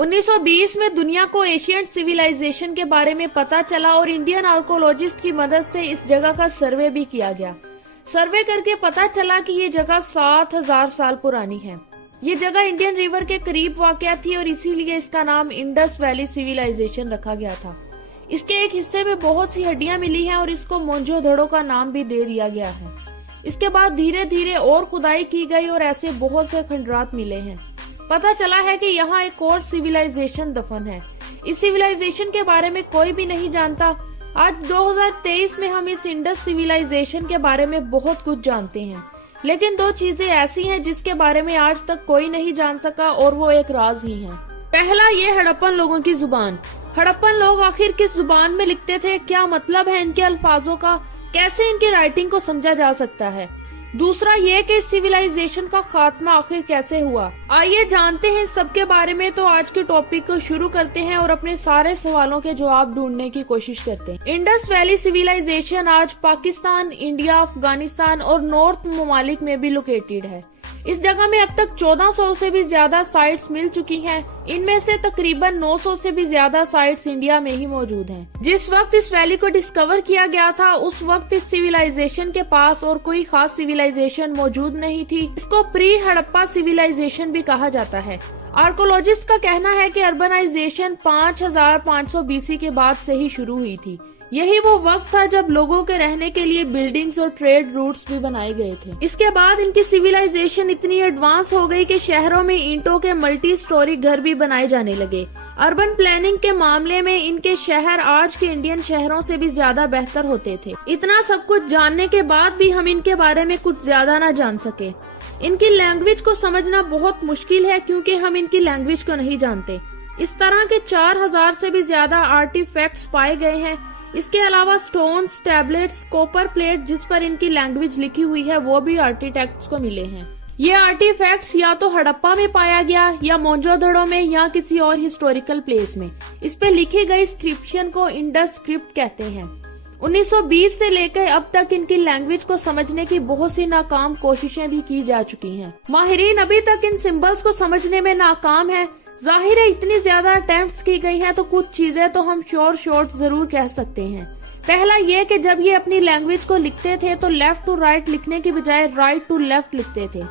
1920 में दुनिया को एशियन सिविलाइजेशन के बारे में पता चला और इंडियन आर्कोलॉजिस्ट की मदद से इस जगह का सर्वे भी किया गया। सर्वे करके पता चला कि ये जगह 7000 साल पुरानी है। ये जगह इंडियन रिवर के करीब वाक़या थी और इसीलिए इसका नाम इंडस वैली सिविलाइजेशन रखा गया था। इसके एक हिस्से में बहुत सी हड्डियां मिली हैं और इसको मोहनजोदड़ो का नाम भी दे दिया गया है। इसके बाद धीरे धीरे और खुदाई की गई और ऐसे बहुत से खंडरात मिले हैं। पता चला है कि यहाँ एक और सिविलाइजेशन दफन है। इस सिविलाइजेशन के बारे में कोई भी नहीं जानता। आज 2023 में हम इस इंडस सिविलाइजेशन के बारे में बहुत कुछ जानते हैं, लेकिन दो चीजें ऐसी हैं जिसके बारे में आज तक कोई नहीं जान सका और वो एक राज ही है। पहला, ये हड़प्पन लोगों की जुबान। हड़प्पन लोग आखिर किस जुबान में लिखते थे, क्या मतलब है इनके अल्फाजों का, कैसे इनकी राइटिंग को समझा जा सकता है। दूसरा ये कि सिविलाइजेशन का खात्मा आखिर कैसे हुआ। आइए जानते हैं इस सब के बारे में। तो आज के टॉपिक को शुरू करते हैं और अपने सारे सवालों के जवाब ढूंढने की कोशिश करते हैं। इंडस वैली सिविलाइजेशन आज पाकिस्तान, इंडिया, अफगानिस्तान और नॉर्थ ममालिक में भी लोकेटेड है। इस जगह में अब तक 1400 से भी ज्यादा साइट्स मिल चुकी हैं। इनमें से तकरीबन 900 से भी ज्यादा साइट्स इंडिया में ही मौजूद हैं। जिस वक्त इस वैली को डिस्कवर किया गया था उस वक्त इस सिविलाइजेशन के पास और कोई खास सिविलाइजेशन मौजूद नहीं थी। इसको प्री हड़प्पा सिविलाइजेशन भी कहा जाता है। आर्कोलॉजिस्ट का कहना है कि अर्बनाइजेशन 5500 BC के बाद से ही शुरू हुई थी। यही वो वक्त था जब लोगों के रहने के लिए बिल्डिंग्स और ट्रेड रूट्स भी बनाए गए थे। इसके बाद इनकी सिविलाइजेशन इतनी एडवांस हो गई कि शहरों में ईंटों के मल्टी स्टोरी घर भी बनाए जाने लगे। अर्बन प्लानिंग के मामले में इनके शहर आज के इंडियन शहरों से भी ज्यादा बेहतर होते थे। इतना सब कुछ जानने के बाद भी हम इनके बारे में कुछ ज्यादा न जान सके। इनकी लैंग्वेज को समझना बहुत मुश्किल है क्योंकि हम इनकी लैंग्वेज को नहीं जानते। इस तरह के 4000 से भी ज्यादा आर्टिफैक्ट्स पाए गए हैं। इसके अलावा स्टोन्स, टैबलेट्स, कॉपर प्लेट जिस पर इनकी लैंग्वेज लिखी हुई है वो भी आर्टिफैक्ट्स को मिले हैं। ये आर्टिफैक्ट्स या तो हड़प्पा में पाया गया या मोहनजोदड़ो में या किसी और हिस्टोरिकल प्लेस में। इस पे लिखी गई स्क्रिप्शन को इंडस स्क्रिप्ट कहते हैं। 1920 से लेकर अब तक इनकी लैंग्वेज को समझने की बहुत सी नाकाम कोशिशें भी की जा चुकी हैं। माहिरीन अभी तक इन सिंबल्स को समझने में नाकाम है। जाहिर है इतनी ज्यादा अटेम्प्ट्स की गई हैं तो कुछ चीजें तो हम शॉर्ट जरूर कह सकते हैं। पहला ये कि जब ये अपनी लैंग्वेज को लिखते थे तो लेफ्ट टू राइट लिखने की बजाय राइट टू लेफ्ट लिखते थे।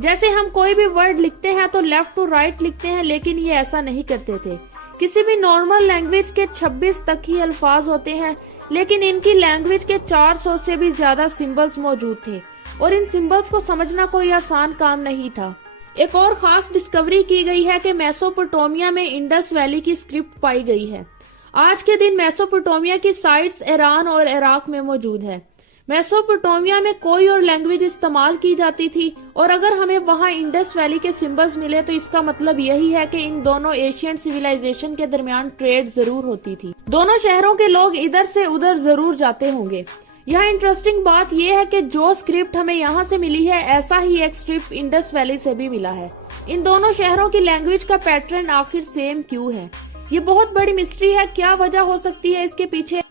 जैसे हम कोई भी वर्ड लिखते हैं तो लेफ्ट टू राइट लिखते हैं, लेकिन ये ऐसा नहीं करते थे। किसी भी नॉर्मल लैंग्वेज के 26 तक ही अल्फाज होते हैं, लेकिन इनकी लैंग्वेज के 400 से भी ज्यादा सिंबल्स मौजूद थे और इन सिंबल्स को समझना कोई आसान काम नहीं था। एक और खास डिस्कवरी की गई है कि मेसोपोटामिया में इंडस वैली की स्क्रिप्ट पाई गई है। आज के दिन मेसोपोटामिया की साइट्स ईरान और इराक में मौजूद है। मेसोपोटामिया में कोई और लैंग्वेज इस्तेमाल की जाती थी और अगर हमें वहां इंडस वैली के सिंबल्स मिले तो इसका मतलब यही है कि इन दोनों एशियन सिविलाइजेशन के दरमियान ट्रेड जरूर होती थी। दोनों शहरों के लोग इधर से उधर जरूर जाते होंगे। यहाँ इंटरेस्टिंग बात यह है कि जो स्क्रिप्ट हमें यहाँ से मिली है ऐसा ही एक स्क्रिप्ट इंडस वैली से भी मिला है। इन दोनों शहरों की लैंग्वेज का पैटर्न आखिर सेम क्यों है, ये बहुत बड़ी मिस्ट्री है। क्या वजह हो सकती है इसके पीछे।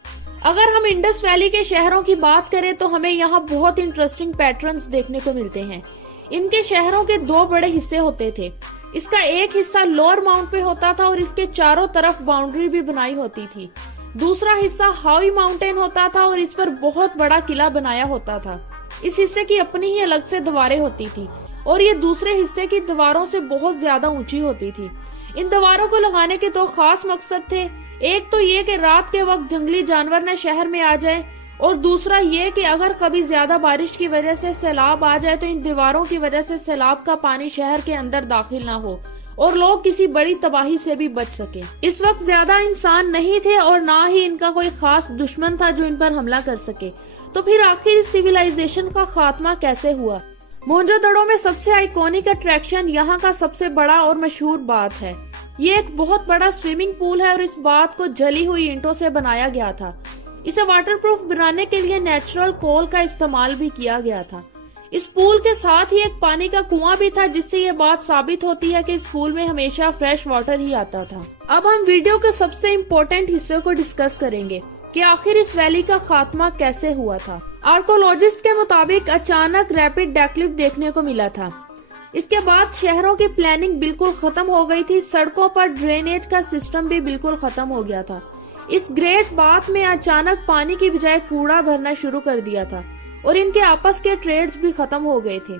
अगर हम इंडस वैली के शहरों की बात करें तो हमें यहाँ बहुत इंटरेस्टिंग पैटर्न्स देखने को मिलते हैं। इनके शहरों के दो बड़े हिस्से होते थे। इसका एक हिस्सा लोअर माउंट पे होता था और इसके चारों तरफ बाउंड्री भी बनाई होती थी। दूसरा हिस्सा हाई माउंटेन होता था और इस पर बहुत बड़ा किला बनाया होता था। इस हिस्से की अपनी ही अलग से दीवारें होती थी और ये दूसरे हिस्से की दीवारों से बहुत ज्यादा ऊंची होती थी। इन दीवारों को लगाने के दो खास मकसद थे। एक तो ये कि रात के वक्त जंगली जानवर न शहर में आ जाए और दूसरा ये कि अगर कभी ज्यादा बारिश की वजह से सैलाब आ जाए तो इन दीवारों की वजह से सैलाब का पानी शहर के अंदर दाखिल ना हो और लोग किसी बड़ी तबाही से भी बच सके। इस वक्त ज्यादा इंसान नहीं थे और ना ही इनका कोई खास दुश्मन था जो इन पर हमला कर सके। तो फिर आखिर इस सिविलाइजेशन का खात्मा कैसे हुआ। मोहनजोदड़ो में सबसे आइकॉनिक अट्रैक्शन यहाँ का सबसे बड़ा और मशहूर बाथ है। ये एक बहुत बड़ा स्विमिंग पूल है और इस बाथ को जली हुई ईंटों से बनाया गया था। इसे वाटरप्रूफ बनाने के लिए नेचुरल कोल का इस्तेमाल भी किया गया था। इस पूल के साथ ही एक पानी का कुआं भी था, जिससे ये बात साबित होती है कि इस पूल में हमेशा फ्रेश वाटर ही आता था। अब हम वीडियो के सबसे इम्पोर्टेंट हिस्से को डिस्कस करेंगे कि आखिर इस वैली का खात्मा कैसे हुआ था। आर्कोलॉजिस्ट के मुताबिक अचानक रैपिड डेक्लिव देखने को मिला था। اس کے بعد شہروں کی پلاننگ بالکل ختم ہو گئی تھی، سڑکوں پر ڈرینیج کا سسٹم بھی بالکل ختم ہو گیا تھا۔ اس گریٹ بات میں اچانک پانی کی بجائے کوڑا بھرنا شروع کر دیا تھا اور ان کے آپس کے ٹریڈز بھی ختم ہو گئے تھے۔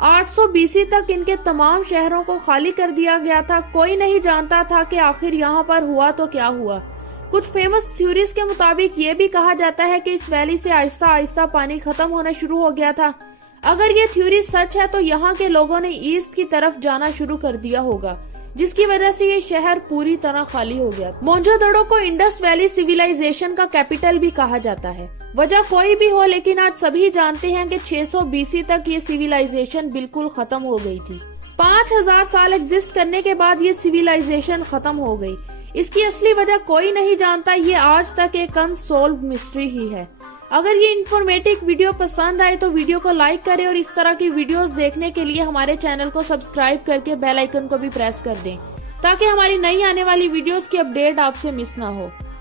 800 BC تک ان کے تمام شہروں کو خالی کر دیا گیا تھا۔ کوئی نہیں جانتا تھا کہ آخر یہاں پر ہوا تو کیا ہوا۔ کچھ فیمس تھیوریز کے مطابق یہ بھی کہا جاتا ہے کہ اس ویلی سے آہستہ آہستہ پانی ختم ہونا شروع ہو گیا تھا۔ اگر یہ تھیوری سچ ہے تو یہاں کے لوگوں نے ایسٹ کی طرف جانا شروع کر دیا ہوگا، جس کی وجہ سے یہ شہر پوری طرح خالی ہو گیا۔ موہنجو دڑو کو انڈس ویلی سیویلائزیشن کا کیپٹل بھی کہا جاتا ہے۔ وجہ کوئی بھی ہو، لیکن آج سبھی جانتے ہیں کہ 600 BC تک یہ سیویلائزیشن بالکل ختم ہو گئی تھی۔ 5000 سال ایگزسٹ کرنے کے بعد یہ سیویلائزیشن ختم ہو گئی۔ اس کی اصلی وجہ کوئی نہیں جانتا، یہ آج تک ایک انسولوڈ مسٹری ہی ہے۔ اگر یہ انفارمیٹو ویڈیو پسند آئے تو ویڈیو کو لائک کریں اور اس طرح کی ویڈیوز دیکھنے کے لیے ہمارے چینل کو سبسکرائب کر کے بیل آئیکن کو بھی پریس کر دیں تاکہ ہماری نئی آنے والی ویڈیوز کی اپڈیٹ آپ سے مس نہ ہو۔